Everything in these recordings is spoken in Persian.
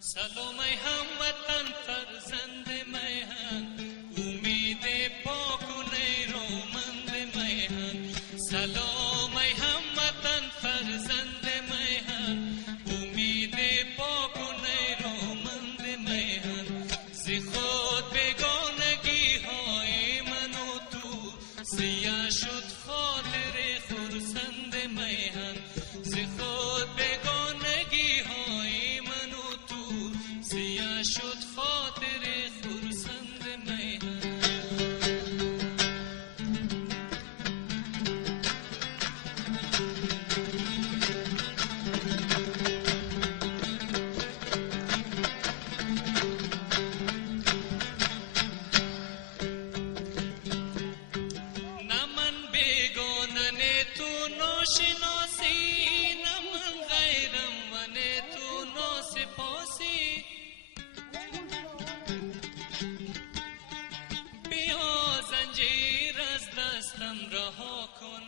سلام ای هموطن فرزند میهن، امید پاک و نیرومند میهن. سلام ای هموطن فرزند میهن، امید پاک و نیرومند میهن. ز خود بیگانگی های من و تو، سیاه شد خاطر خرسند میهن. ز خود بیگانگی های من و تو، سیاه شد خاطر خرسند میهن. نه من بیگانه نه تو ناشناسی، نه من غیرم و نه تو ناسپاسی. بیا زنجیر از دستم رها کن،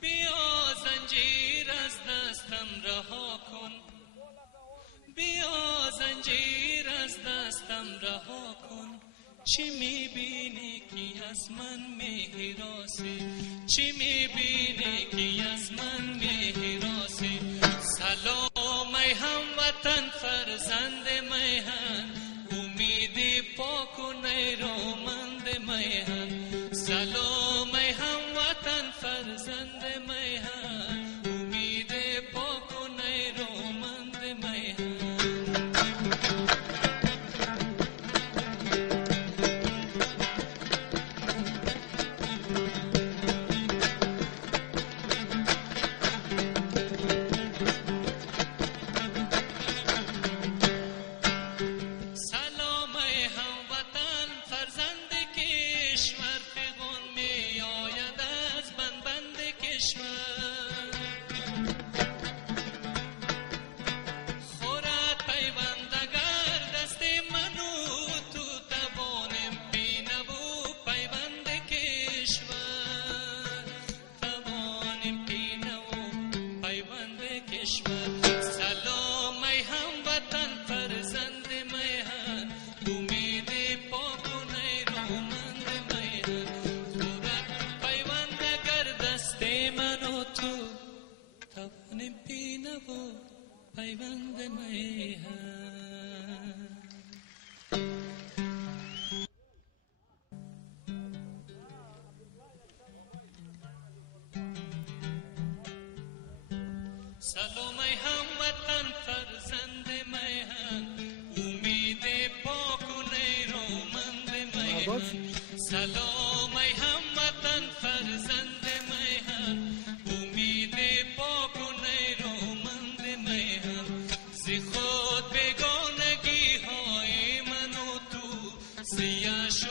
بیا زنجیر از دستم رها کن. بیا زنجیر از دستم رها کن. چی میبینی که از من میراسی؟ چی میبینی که از من میراسی؟ سلام ای هموطن فرزند میهن، امید پاک و نیرومند میهن. سلام ای هموطن فرزند میهن، امید پاک و نیرومند میهن. سلام ای هموطن فرزند کشور، پیغام می آید از بند کشور. خورد پیوند اگر دست من و تو، توانیم بینه و پیوند کشور. توانیم بینه و پیوند کشور. سلام ای هموطن فرزند میهن، امید پاک و نیرومند میهن. خورد پیوند اگر دست من و تو، توانیم بینه و پیوند میهن. سلام ای هموطن فرزند میهن، امید پاک و نیرومند میهن. سلام ای هموطن فرزند